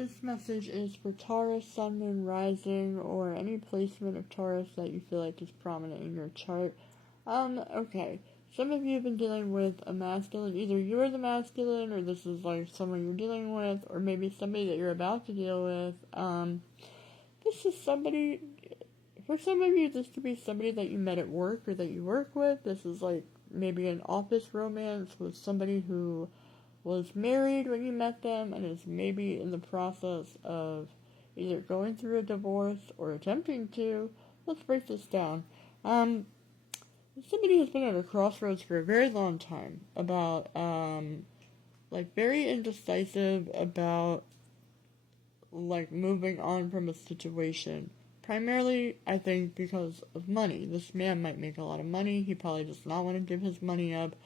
This message is for Taurus, Sun, Moon, Rising, or any placement of Taurus that you feel like is prominent in your chart. Okay. Some of you have been dealing with a masculine. Either you're the masculine, or this is like someone you're dealing with, or maybe somebody that you're about to deal with. This is somebody. For some of you, this could be somebody that you met at work or that you work with. This is like maybe an office romance with somebody who was married when you met them and is maybe in the process of either going through a divorce or attempting to. Let's break this down. Somebody has been at a crossroads for a very long time about, like, very indecisive about, like, moving on from a situation. Primarily, I think, because of money. This man might make a lot of money. He probably does not want to give his money up.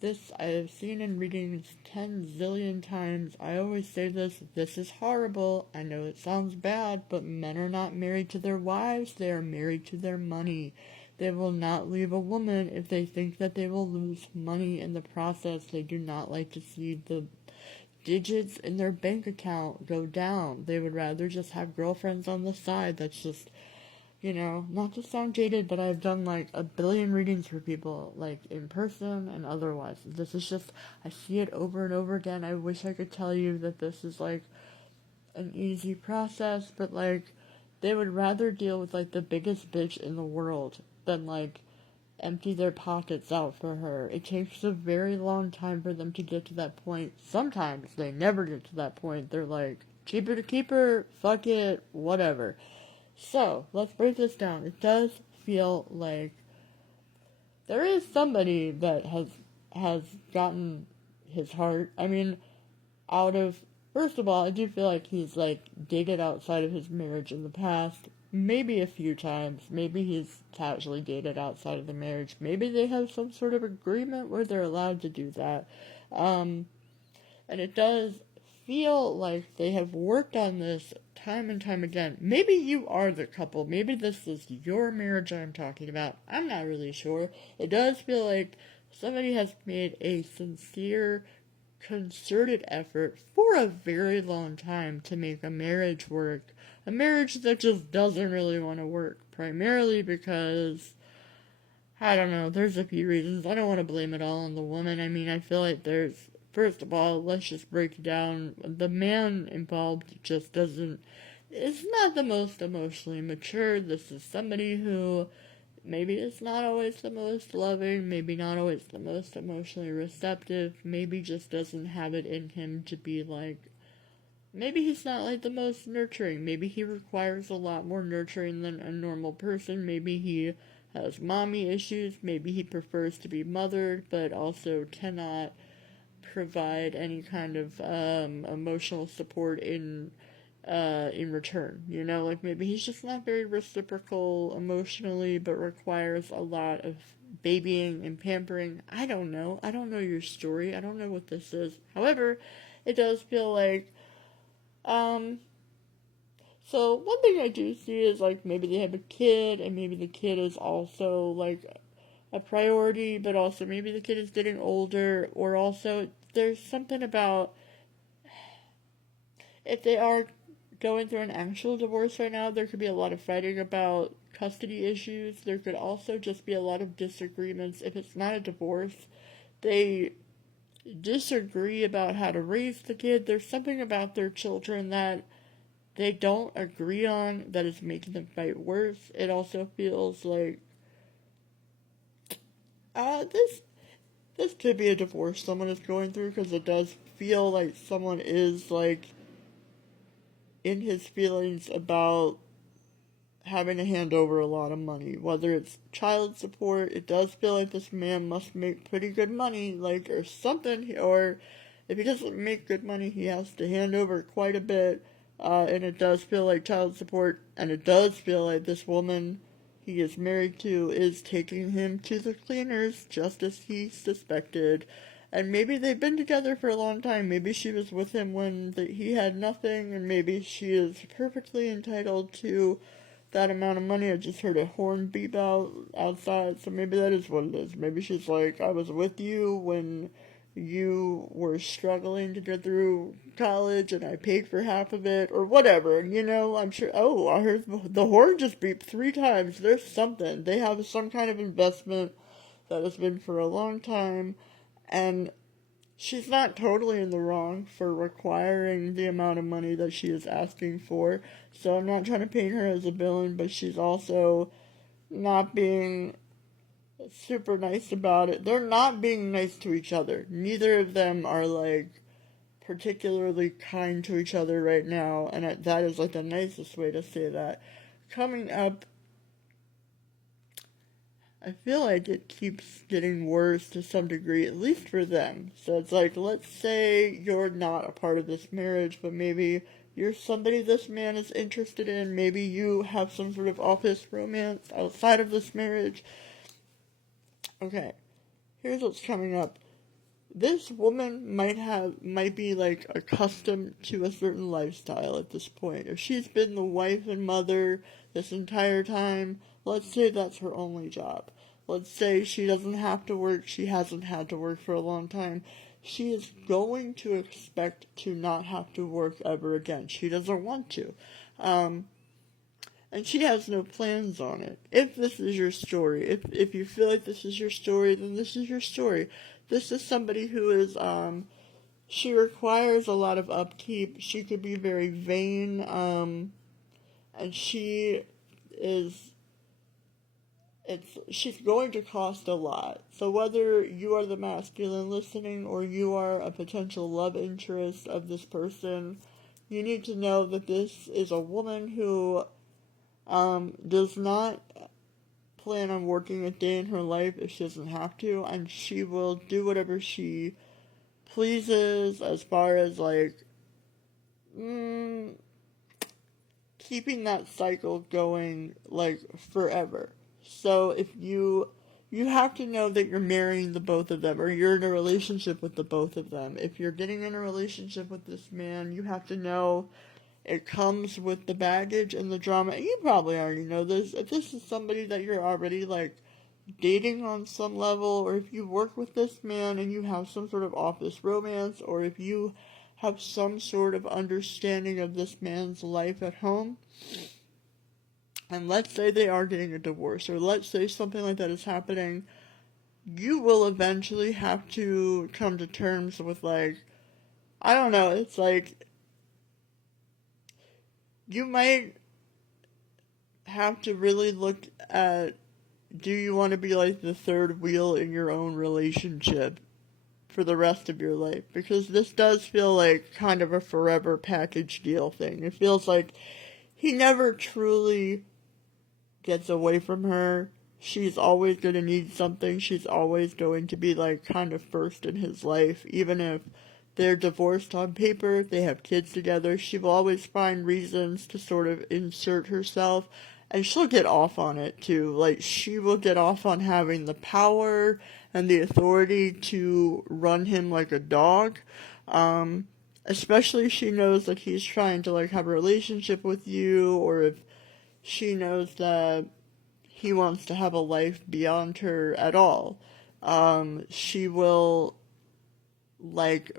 This I have seen in readings 10 zillion times. I always say this is horrible. I know it sounds bad, but men are not married to their wives. They are married to their money. They will not leave a woman if they think that they will lose money in the process. They do not like to see the digits in their bank account go down. They would rather just have girlfriends on the side. That's just, not to sound jaded, but I've done like a billion readings for people, like in person and otherwise. This is just, I see it over and over again. I wish I could tell you that this is like an easy process, but like, they would rather deal with like the biggest bitch in the world than like empty their pockets out for her. It takes a very long time for them to get to that point. Sometimes they never get to that point. They're like, cheaper to keep her, fuck it, whatever. So, let's break this down. It does feel like there is somebody that has gotten his heart. I mean, first of all, I do feel like he's like dated outside of his marriage in the past. Maybe a few times. Maybe he's casually dated outside of the marriage. Maybe they have some sort of agreement where they're allowed to do that. And it does feel like they have worked on this time and time again. Maybe you are the couple. Maybe this is your marriage I'm talking about. I'm not really sure. It does feel like somebody has made a sincere, concerted effort for a very long time to make a marriage work. A marriage that just doesn't really want to work. Primarily because, I don't know, there's a few reasons. I don't want to blame it all on the woman. I mean, I feel like first of all, let's just break it down. The man involved just is not the most emotionally mature. This is somebody who maybe is not always the most loving, maybe not always the most emotionally receptive, maybe just doesn't have it in him to be like, maybe he's not like the most nurturing. Maybe he requires a lot more nurturing than a normal person. Maybe he has mommy issues. Maybe he prefers to be mothered, but also cannot provide any kind of emotional support in return. Like maybe he's just not very reciprocal emotionally, but requires a lot of babying and pampering. I don't know. I don't know your story. I don't know what this is. However, it does feel like so one thing I do see is like maybe they have a kid and maybe the kid is also like a priority, but also maybe the kid is getting older, or also there's something about if they are going through an actual divorce right now, there could be a lot of fighting about custody issues. There could also just be a lot of disagreements. If it's not a divorce, they disagree about how to raise the kid. There's something about their children that they don't agree on that is making them fight worse. It also feels like this could be a divorce someone is going through, because it does feel like someone is like in his feelings about having to hand over a lot of money, whether it's child support. It does feel like this man must make pretty good money, like, or something, or if he doesn't make good money, he has to hand over quite a bit, and it does feel like child support, and it does feel like this woman he is married to is taking him to the cleaners, just as he suspected. And maybe they've been together for a long time. Maybe she was with him when he had nothing, and maybe she is perfectly entitled to that amount of money. I just heard a horn beep outside, so maybe that is what it is. Maybe she's like, I was with you when you were struggling to get through college and I paid for half of it, or whatever. I'm sure, oh, I heard the horn just beeped 3 times. There's something. They have some kind of investment that has been for a long time, and she's not totally in the wrong for requiring the amount of money that she is asking for. So I'm not trying to paint her as a villain, but she's also not being super nice about it. They're not being nice to each other. Neither of them are particularly kind to each other right now, and that is the nicest way to say that. Coming up, I feel like it keeps getting worse to some degree, at least for them. So it's let's say you're not a part of this marriage, but maybe you're somebody this man is interested in. Maybe you have some sort of office romance outside of this marriage. Okay, here's what's coming up. This woman might be accustomed to a certain lifestyle at this point. If she's been the wife and mother this entire time, let's say that's her only job. Let's say she doesn't have to work, she hasn't had to work for a long time. She is going to expect to not have to work ever again. She doesn't want to. And she has no plans on it. If this is your story, if you feel like this is your story, then this is your story. This is somebody who is, she requires a lot of upkeep. She could be very vain, and she's going to cost a lot. So whether you are the masculine listening or you are a potential love interest of this person, you need to know that this is a woman who does not plan on working a day in her life if she doesn't have to, and she will do whatever she pleases as far as keeping that cycle going forever. So if you have to know that you're marrying the both of them, or you're in a relationship with the both of them. If you're getting in a relationship with this man, you have to know it comes with the baggage and the drama. You probably already know this. If this is somebody that you're already dating on some level, or if you work with this man and you have some sort of office romance, or if you have some sort of understanding of this man's life at home, and let's say they are getting a divorce, or let's say something like that is happening, you will eventually have to come to terms with I don't know, it's you might have to really look at, do you want to be the third wheel in your own relationship for the rest of your life? Because this does feel kind of a forever package deal thing. It feels like he never truly gets away from her. She's always going to need something. She's always going to be kind of first in his life, even if they're divorced on paper, they have kids together. She will always find reasons to sort of insert herself, and she'll get off on it too. She will get off on having the power and the authority to run him like a dog. Especially if she knows that he's trying to have a relationship with you, or if she knows that he wants to have a life beyond her at all. She will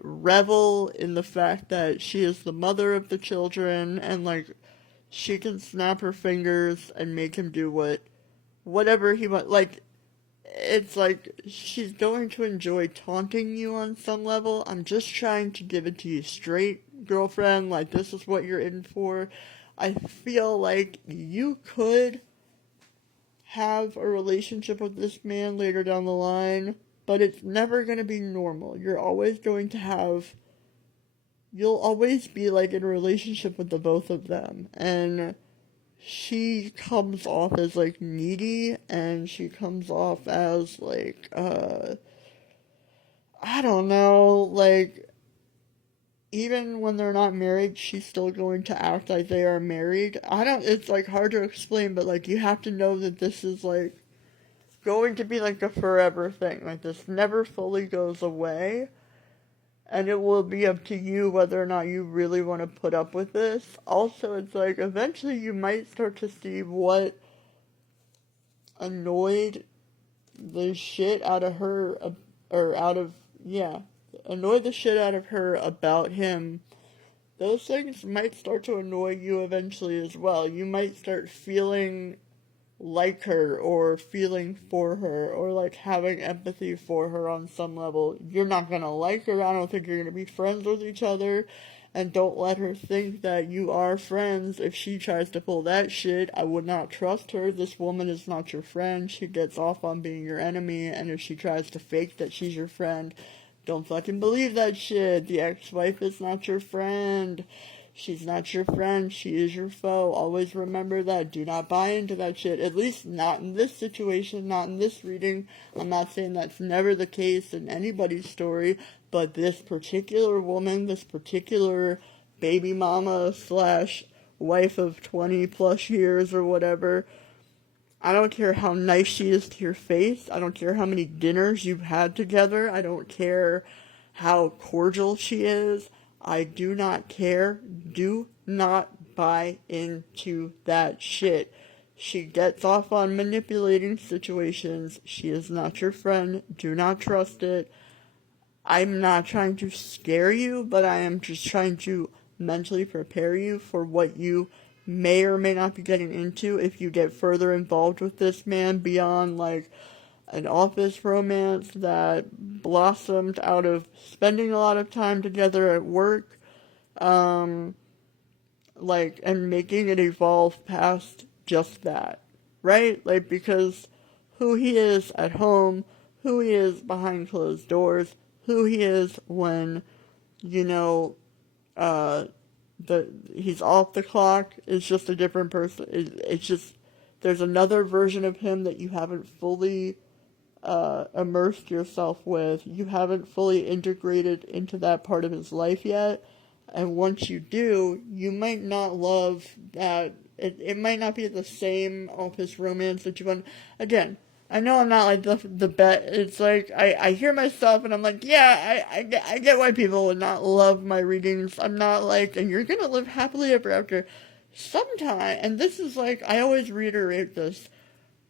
revel in the fact that she is the mother of the children, and she can snap her fingers and make him do whatever he wants. It's she's going to enjoy taunting you on some level. I'm just trying to give it to you straight, girlfriend. This is what you're in for. I feel like you could have a relationship with this man later down the line, but it's never going to be normal. You'll always be in a relationship with the both of them, and she comes off as needy, and she comes off as I don't know, even when they're not married, she's still going to act like they are married. It's hard to explain, but you have to know that this is going to be a forever thing. This never fully goes away, and it will be up to you whether or not you really want to put up with this. Also, it's eventually you might start to see what annoyed the shit out of her, or out of, yeah, annoy the shit out of her about him, those things might start to annoy you eventually as well. You might start feeling like her or feeling for her or like having empathy for her on some level. You're not gonna like her. I don't think you're gonna be friends with each other. And don't let her think that you are friends. If she tries to pull that shit, I would not trust her. This woman is not your friend. She gets off on being your enemy. And if she tries to fake that she's your friend, don't fucking believe that shit. The ex-wife is not your friend. She's not your friend. She is your foe. Always remember that. Do not buy into that shit. At least not in this situation, not in this reading. I'm not saying that's never the case in anybody's story, but this particular woman, this particular baby mama slash wife of 20 plus years or whatever, I don't care how nice she is to your face. I don't care how many dinners you've had together. I don't care how cordial she is. I do not care. Do not buy into that shit. She gets off on manipulating situations. She is not your friend. Do not trust it. I'm not trying to scare you, but I am just trying to mentally prepare you for what you may or may not be getting into if you get further involved with this man beyond like an office romance that blossomed out of spending a lot of time together at work, like, and making it evolve past just that, right? Like, because who he is at home, who he is behind closed doors, who he is when, you know, he's off the clock is just a different person. It's just, there's another version of him that you haven't fully immersed yourself with. You haven't fully integrated into that part of his life yet. And once you do, you might not love that. It might not be the same office romance that you want. Again, I know I'm not like the bet. It's like, I hear myself and I'm like, yeah, I get why people would not love my readings. I'm not like, and you're gonna live happily ever after. Sometime, and this is like, I always reiterate this.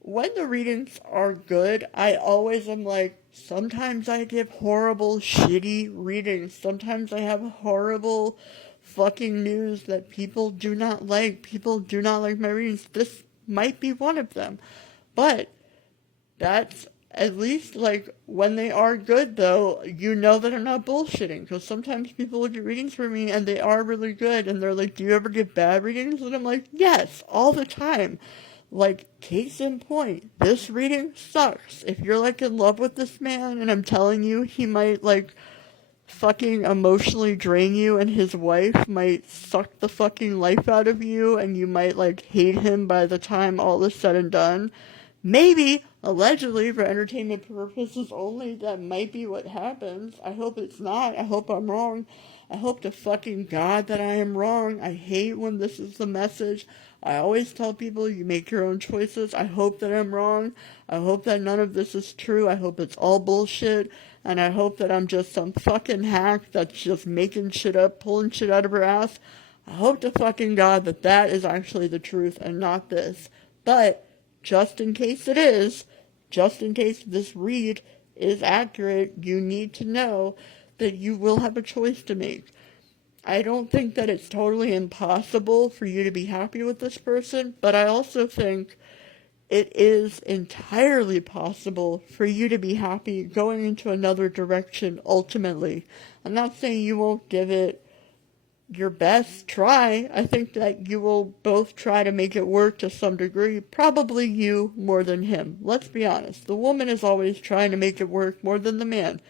When the readings are good, I always am like, sometimes I give horrible, shitty readings. Sometimes I have horrible fucking news that people do not like. People do not like my readings. This might be one of them. But that's at least, like, when they are good, though, you know that I'm not bullshitting. Because sometimes people look at readings for me and they are really good. And they're like, do you ever get bad readings? And I'm like, yes, all the time. Like, case in point, this reading sucks. If you're, like, in love with this man, and I'm telling you, he might, like, fucking emotionally drain you, and his wife might suck the fucking life out of you, and you might, like, hate him by the time all is said and done. Maybe, allegedly, for entertainment purposes only, that might be what happens. I hope it's not. I hope I'm wrong. I hope to fucking God that I am wrong. I hate when this is the message. I always tell people you make your own choices. I hope that I'm wrong. I hope that none of this is true. I hope it's all bullshit. And I hope that I'm just some fucking hack that's just making shit up, pulling shit out of her ass. I hope to fucking God that that is actually the truth and not this. But just in case it is, just in case this read is accurate, you need to know that you will have a choice to make. I don't think that it's totally impossible for you to be happy with this person, but I also think it is entirely possible for you to be happy going into another direction ultimately. I'm not saying you won't give it your best try. I think that you will both try to make it work to some degree. Probably you more than him. Let's be honest. The woman is always trying to make it work more than the man.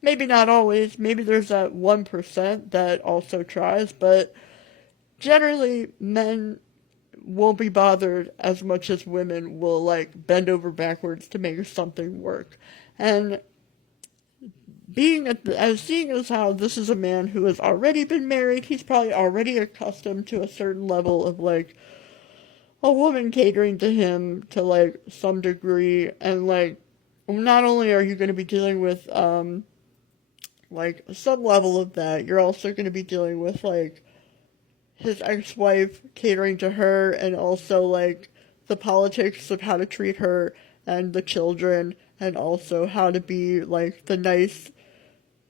Maybe not always. Maybe there's that 1% that also tries, but generally men won't be bothered as much as women will, like, bend over backwards to make something work. And seeing as how this is a man who has already been married, he's probably already accustomed to a certain level of, like, a woman catering to him to, like, some degree. And, like, not only are you going to be dealing with, like, some level of that, you're also going to be dealing with, like, his ex-wife catering to her, and also, like, the politics of how to treat her and the children, and also how to be, like, the nice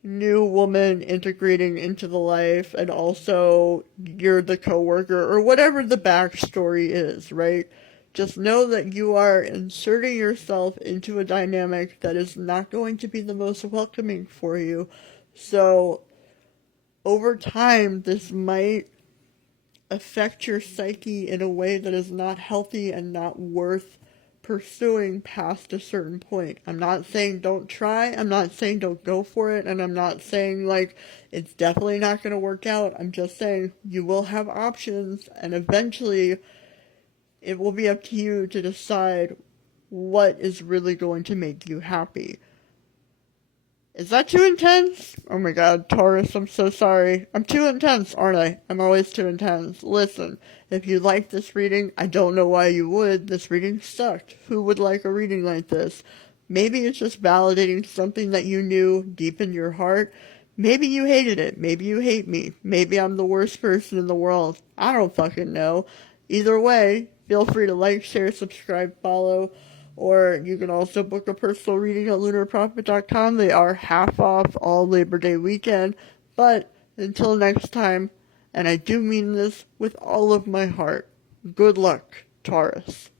new woman integrating into the life, and also you're the coworker, or whatever the backstory is, right? Just know that you are inserting yourself into a dynamic that is not going to be the most welcoming for you. So, over time, this might affect your psyche in a way that is not healthy and not worth pursuing past a certain point. I'm not saying don't try, I'm not saying don't go for it, and I'm not saying like it's definitely not going to work out. I'm just saying you will have options, and eventually it will be up to you to decide what is really going to make you happy. Is that too intense? Oh my god, Taurus, I'm so sorry. I'm too intense, aren't I? I'm always too intense. Listen, if you like this reading, I don't know why you would. This reading sucked. Who would like a reading like this? Maybe it's just validating something that you knew deep in your heart. Maybe you hated it. Maybe you hate me. Maybe I'm the worst person in the world. I don't fucking know. Either way, feel free to like, share, subscribe, follow. Or you can also book a personal reading at lunarprophet.com. They are half off all Labor Day weekend. But until next time, and I do mean this with all of my heart, good luck, Taurus.